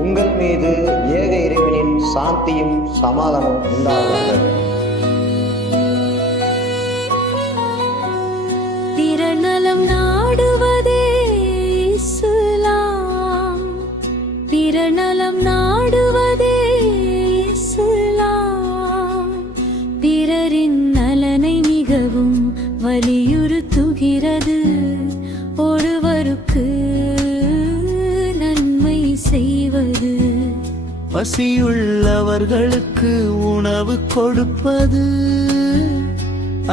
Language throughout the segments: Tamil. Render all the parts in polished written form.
உங்கள் மீது ஏக இறைவனின் சாந்தியும் சமாதானம் உண்டாகுவாங்க. பிறநலம் நாடுவதே இஸ்லாம், பிறநலம் நாடுவதே இஸ்லாம். பிறரின் நலனை மிகவும் வலியுறுத்துகிறது. ஒருவருக்கு நன்மை செய்வது, பசியுள்ளவர்களுக்கு உணவு கொடுப்பது,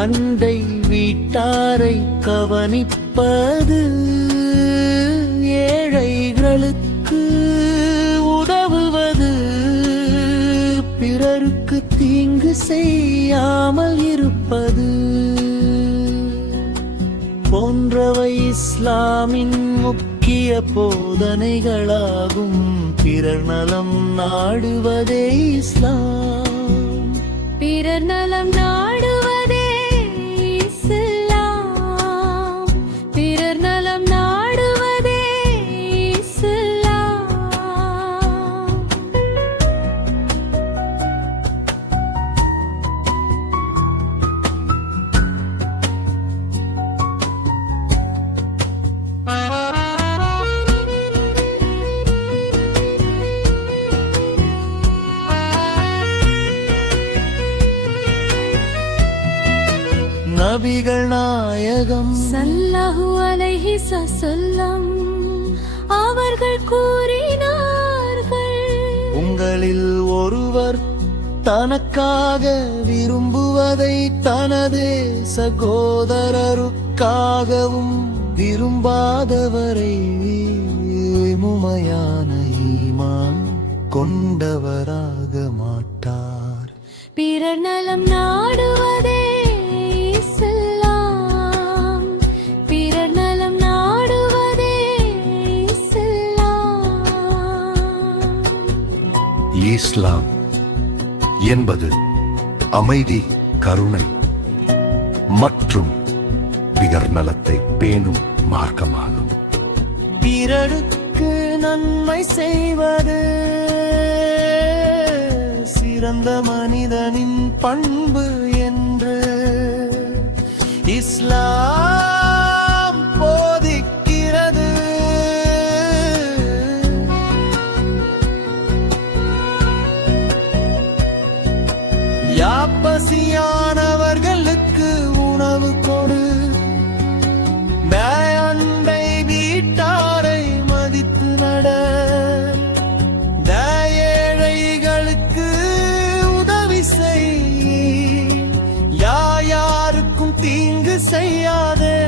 அண்டை வீட்டாரை கவனிப்பது, ஏழைகளுக்கு உதவுவது, பிறருக்கு தீங்கு செய்யாமல் இருப்பது போன்றவை இஸ்லாமின் முக்கிய போதனைகளாகும். பிறர் நலம் நாடுவதே இஸ்லாம், பிறர் நலம் நாடுவதே இஸ்லாம், பிறர் நலம் நாடுவதே இஸ்லாம். நபிகள் நாயகம் ஸல்லல்லாஹு அலைஹி வஸல்லம் அவர்கள் கூறினார்கள், உங்களில் ஒருவர் தனக்காக விரும்புவதை தனது சகோதரருக்காகவும் விரும்பாதவரை முழுமையான ஈமான் கொண்டவராக மாட்டார். பிறர் நலம் நாடுவதே இஸ்லாம், பிறர் நலம் நாடுவதே இஸ்லாம். இஸ்லாம் என்பது அமைதி, கருணை மற்றும் பிறர் நலத்தை பேணும் மார்க்கமாகும். பிறருக்கு நன்மை செய்வது சிறந்த மனிதனின் பண்பு என்று இஸ்லாம் போதிக்கிறது. யாப்பசியானவர்களுக்கு உணவு கொடு, அண்டை வீட்டாரை மதித்து நட, ஏழைகளுக்கு உதவி செய், யாருக்கும் தீங்கு செய்யாதே,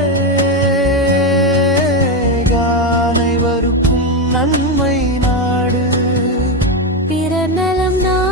அனைவருக்கும் நன்மை நாடு. பிறர் நலம் நாடு